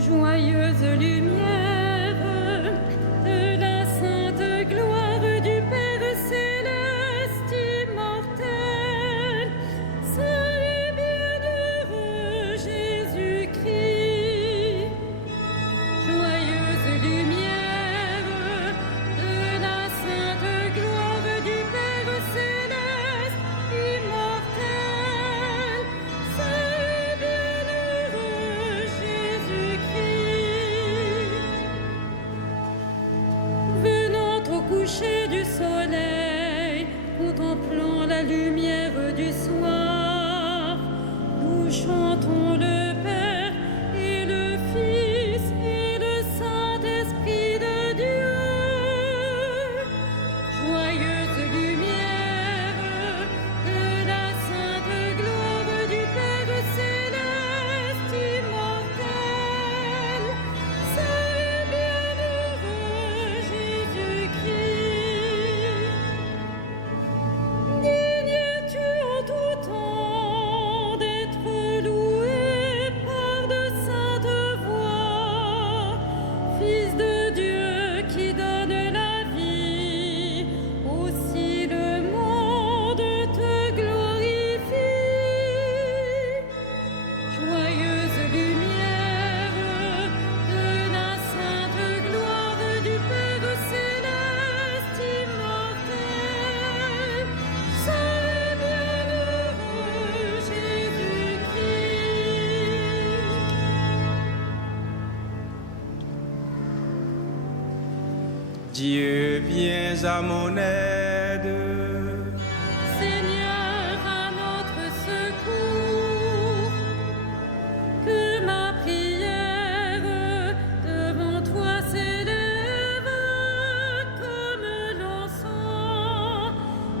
joyeuse lumière de la sainte gloire du Père céleste immortel, salut bienheureux Jésus-Christ, joyeuse lumière de la sainte gloire du Père céleste immortel, salut bienheureux Jésus-Christ. Venant au coucher du soleil, contemplant la lumière du soir, nous chantons le Père et le Fils et le Saint-Esprit de Dieu. Joyeuse lumière de la sainte gloire du Père céleste immortel, salut bienheureux Jésus-Christ. Digne es-tu en tout temps d'être loué par de saintes voix, Fils de Dieu qui donne la vie, aussi le monde te glorifie. Joyeuse lumière de la sainte gloire du Père céleste immortel, salut bienheureux Jésus-Christ. Dieu, viens à mon aide. Seigneur, à notre secours, que ma prière devant toi s'élève comme l'encens,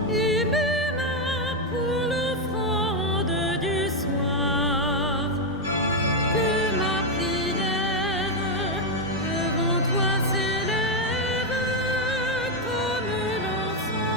et mes mains pour l'offrande du soir. Que ma prière devant toi s'élève comme l'encens,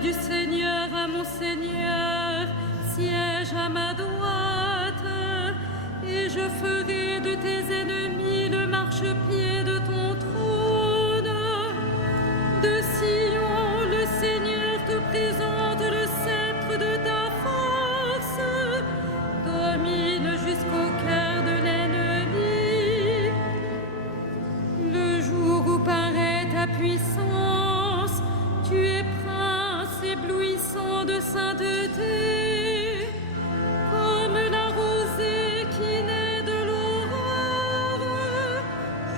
du Seigneur à mon Seigneur, siège à ma droite, et je ferai de tes ennemis le marchepied de ton trône. De Sion, le Seigneur te présente le sceptre de ta force, domine jusqu'au cœur de l'ennemi. Le jour où paraît ta puissance, tu es prince éblouissant de sainteté, comme la rosée qui naît de l'aurore,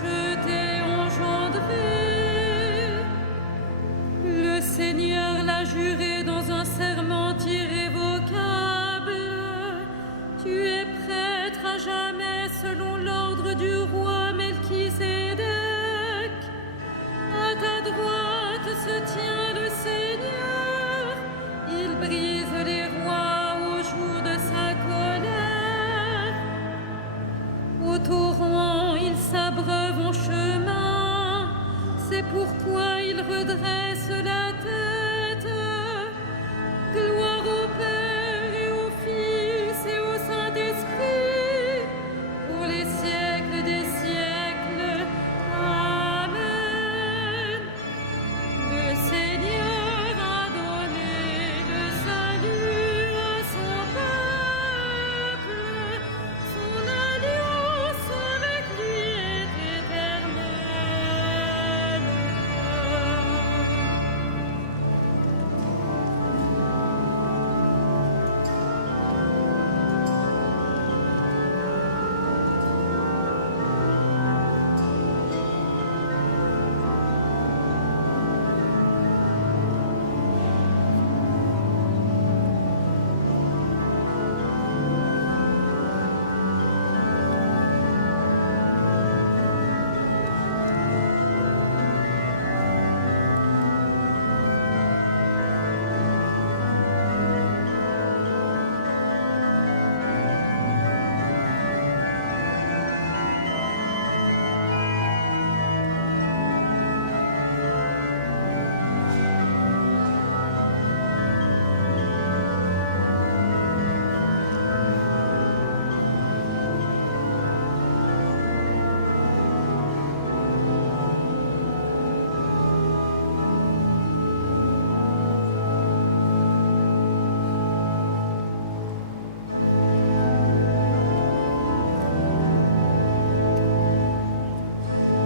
je t'ai engendré. Le Seigneur l'a juré dans un serment irrévocable, tu es prêtre à jamais selon l'ordre du roi Melchisédek. À ta droite se tient le Seigneur, il brise les rois au jour de sa colère. Au torrent, il s'abreuve en chemin, c'est pourquoi il redresse la tête. Gloire au Père et au Fils et au Saint-Esprit, pour les siècles des siècles. Amen. Le Seigneur a donné le salut à son peuple, son alliance avec lui est éternelle.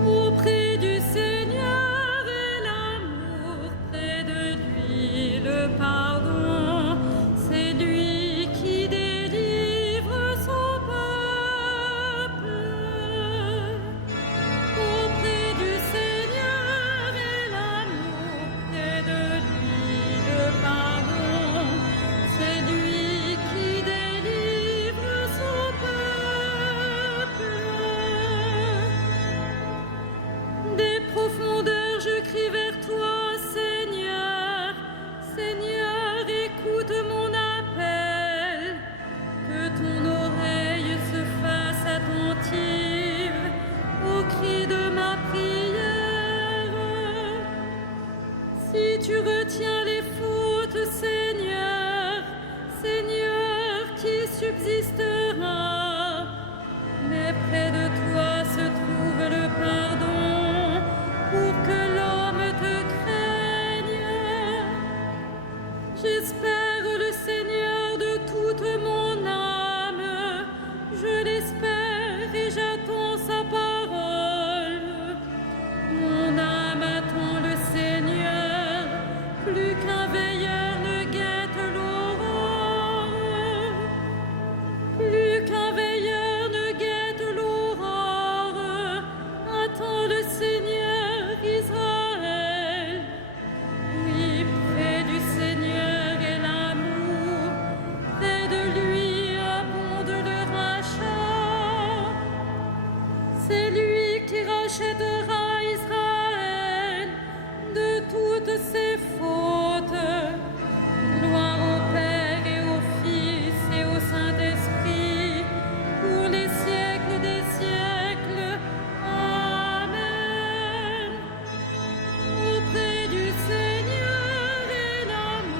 Auprès du Seigneur est l'amour, près de lui le pardon, c'est lui qui délivre son peuple. Auprès du Seigneur est l'amour, près de lui le pardon, c'est lui qui délivre son peuple. Des profondeurs je crie vers toi, Seigneur. Seigneur, écoute mon appel. Que ton oreille se fasse attentive au cri de ma prière. Si tu retiens les fautes, Seigneur, Seigneur, qui subsistera? Mais près de toi se trouve le pardon, pour que l'homme te craigne. J'espère le Seigneur de toute mon âme, je l'espère et j'attends sa parole. Mon âme attend le Seigneur, plus qu'un veilleur ne guette l'aurore. Plus qu'un veilleur ne guette l'aurore, attends le Seigneur Israël. Oui, près du Seigneur est l'amour, près de lui abonde le rachat. C'est lui qui rachètera Israël de toutes ses fautes. Gloire au Père et au Fils et au Saint-Esprit, pour les siècles des siècles. Amen. Auprès du Seigneur est l'amour.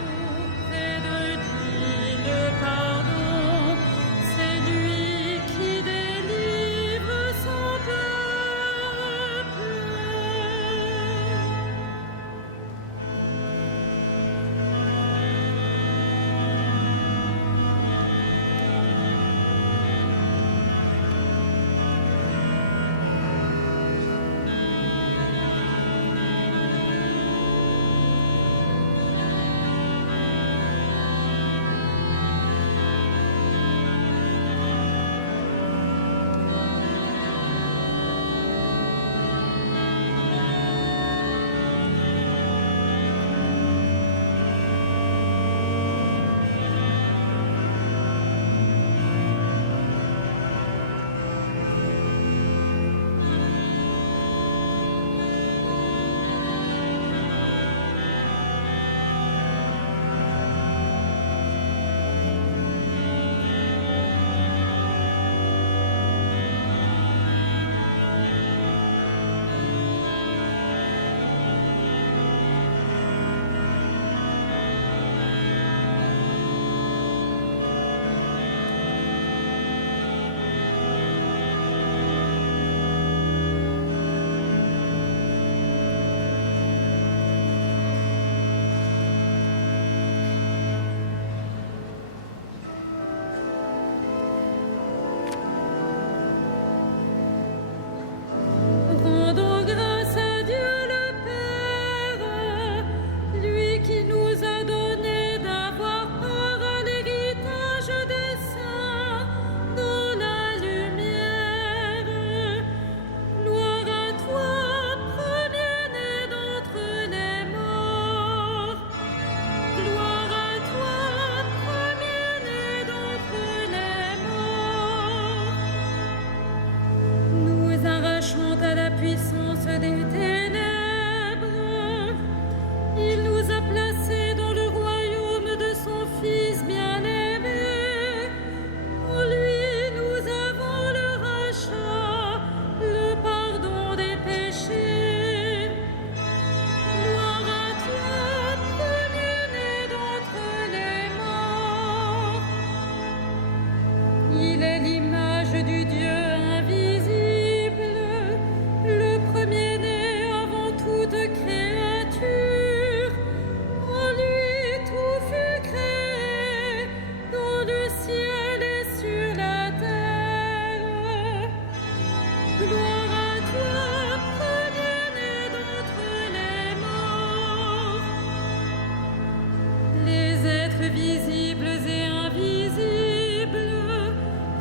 visibles et invisibles,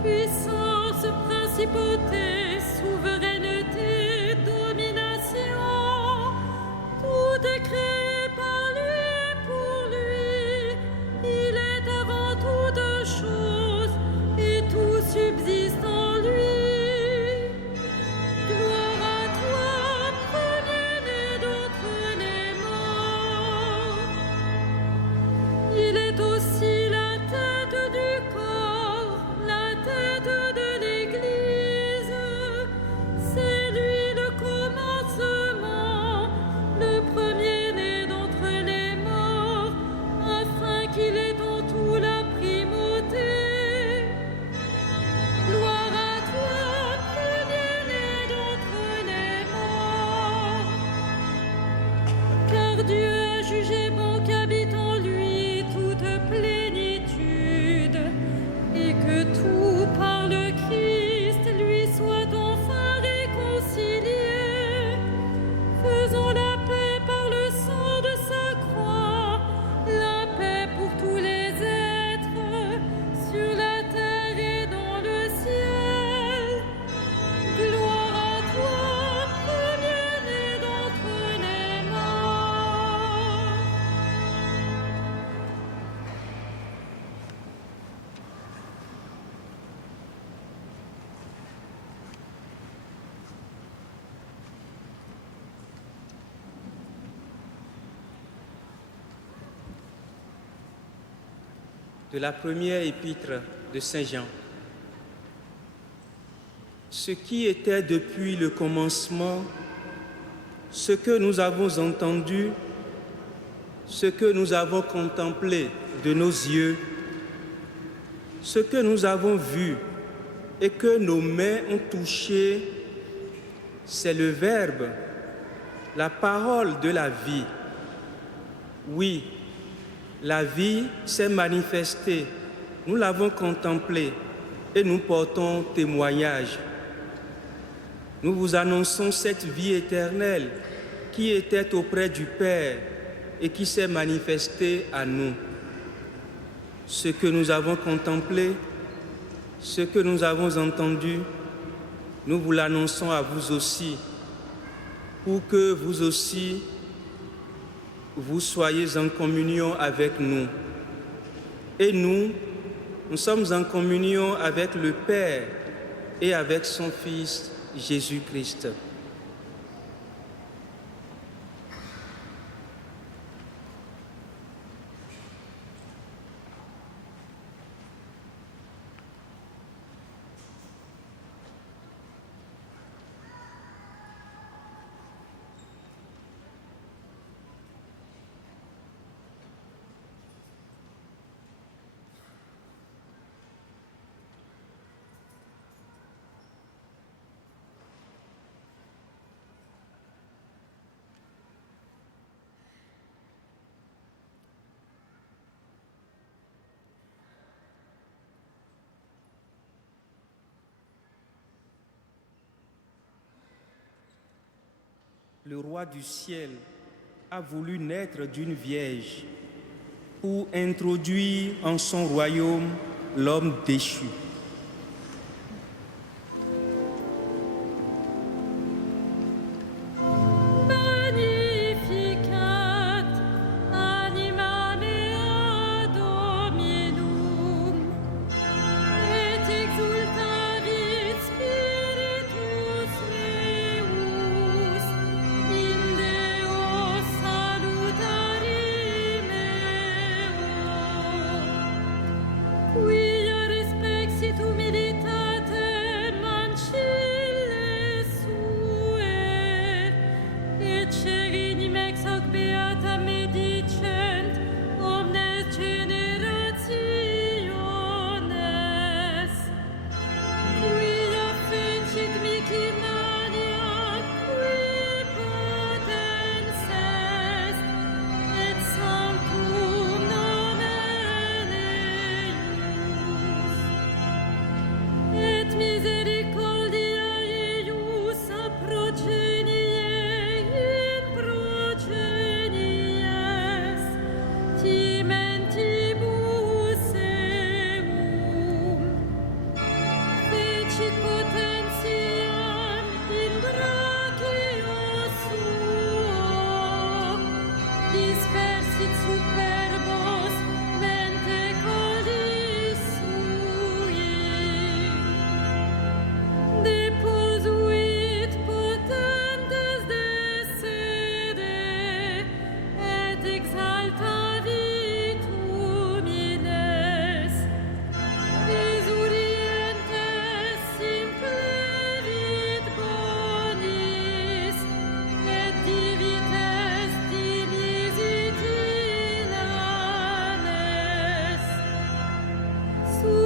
puissance, principauté, souveraineté, domination, tout est créé par lui et pour lui. Il est avant toutes choses et tout subsiste en lui. Gloire à toi, premier-né d'entre les morts. Il est aussi la tête du corps, la tête de l'Église. C'est lui le commencement, le premier-né d'entre les morts, afin qu'il ait en tout la primauté. Gloire à toi, premier-né d'entre les morts. Car Dieu a jugé bon qu'habite en lui toute plénitude, et que tout par le Christ lui soit enfin réconcilié, faisant la paix par le sang de sa croix, la paix pour tous les êtres, sur la terre et dans le ciel. Gloire à toi, premier-né d'entre les morts. De la première épître de Saint Jean. Ce qui était depuis le commencement, ce que nous avons entendu, ce que nous avons contemplé de nos yeux, ce que nous avons vu et que nos mains ont touché, c'est le Verbe, la parole de la vie. Oui, la vie s'est manifestée, nous l'avons contemplée et nous portons témoignage. Nous vous annonçons cette vie éternelle qui était auprès du Père et qui s'est manifestée à nous. Ce que nous avons contemplé, ce que nous avons entendu, nous vous l'annonçons à vous aussi, pour que vous aussi, vous soyez en communion avec nous. Et nous sommes en communion avec le Père et avec son Fils Jésus-Christ. Le roi du ciel a voulu naître d'une vierge pour introduire en son royaume l'homme déchu. Magnificat anima mea Dominum, et exultavit spiritus meus in Deo salutari meo, quia respexit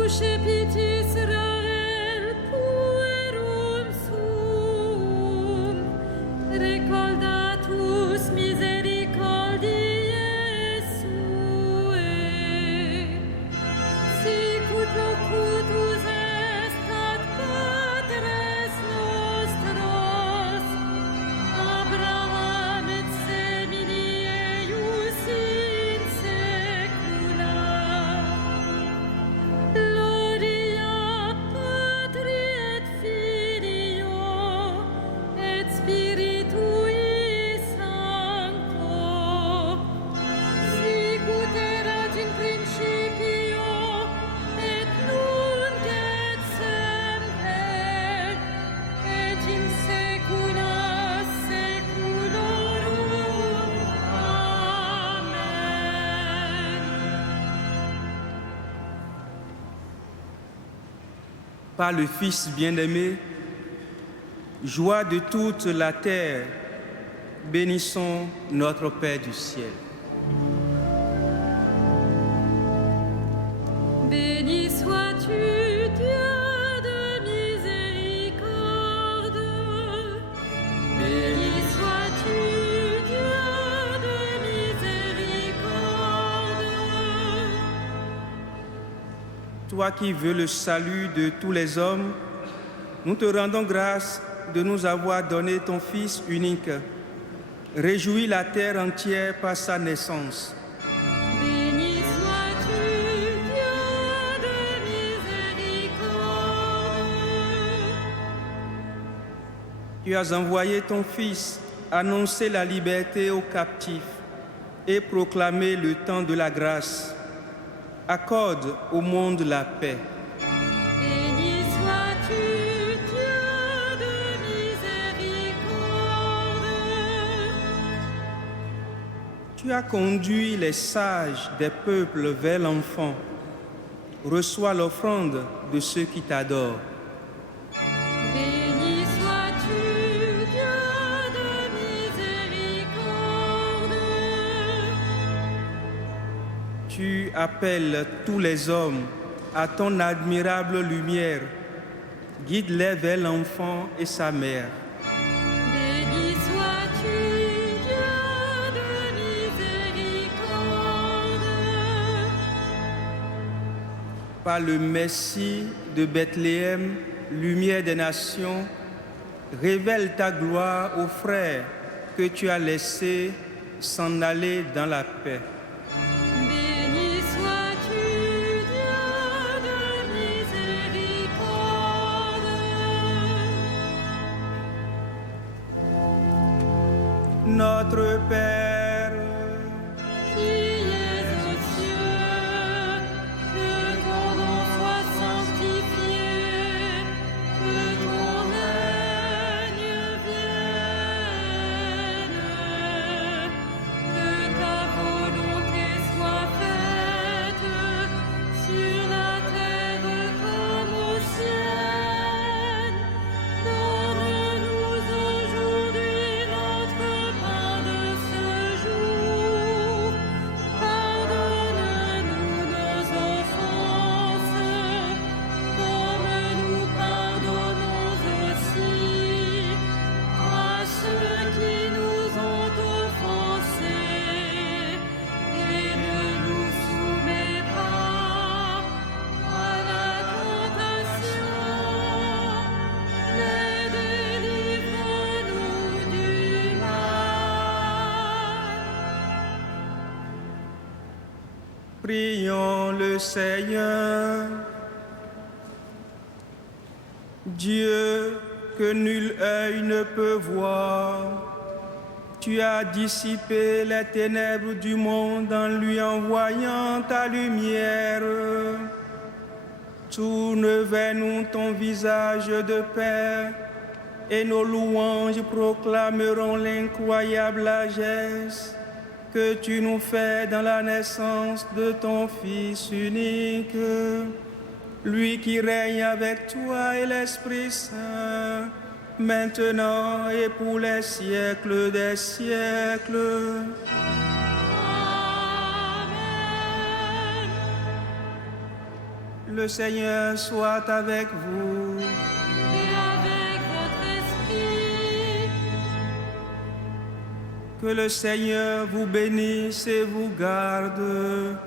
Uscepit Israel puerum sum, recordatus misericordiae suae, sicut locutus est ad patres nostros, Abraham et semini eius in saecula. Gloria Patri et Filio et Spiritui Sancto, sicut erat in principio et nunc et semper et in saecula saeculorum. Amen. Par le Fils bien-aimé, joie de toute la terre, bénissons notre Père du ciel. Béni sois-tu, Dieu de miséricorde. Béni sois-tu, Dieu de miséricorde. Toi qui veux le salut de tous les hommes, nous te rendons grâce de nous avoir donné ton Fils unique. Réjouis la terre entière par sa naissance. Béni sois-tu, Dieu de miséricorde. Tu as envoyé ton Fils annoncer la liberté aux captifs et proclamer le temps de la grâce. Accorde au monde la paix. Béni sois-tu, Dieu de miséricorde. Tu as conduit les sages des peuples vers l'enfant. Reçois l'offrande de ceux qui t'adorent. Béni sois-tu, Dieu de miséricorde. Tu appelles tous les hommes à ton admirable lumière. Guide-les vers l'enfant et sa mère. Béni sois-tu, Dieu de miséricorde. Par le Messie de Bethléem, lumière des nations, révèle ta gloire aux frères que tu as laissés s'en aller dans la paix. Béni sois-tu, Dieu de miséricorde. Notre Père, Qui es aux cieux, que ton nom soit sanctifié, que ton règne vienne, que ta volonté soit faite sur la terre comme au ciel. Donne-nous aujourd'hui notre pain de ce jour. Pardonne-nous nos offenses, comme nous pardonnons aussi à ceux qui nous ont offensés. Et ne nous soumets pas à la tentation, mais délivre-nous du mal. prions le Seigneur. Dieu que nul œil ne peut voir, tu as dissipé les ténèbres du monde en lui envoyant ta lumière. Tourne vers nous ton visage de paix, et nos louanges proclameront l'incroyable largesse que tu nous fais dans la naissance de ton Fils unique, lui qui règne avec toi et l'Esprit Saint, maintenant et pour les siècles des siècles. Amen. Le Seigneur soit avec vous. Et avec votre esprit. Que le Seigneur vous bénisse et vous garde.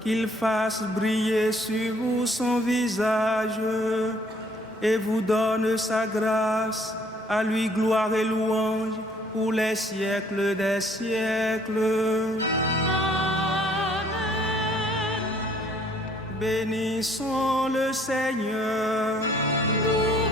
Qu'il fasse briller sur vous son visage et vous donne sa grâce. À lui gloire et louange pour les siècles des siècles. Amen. Bénissons le Seigneur. Nous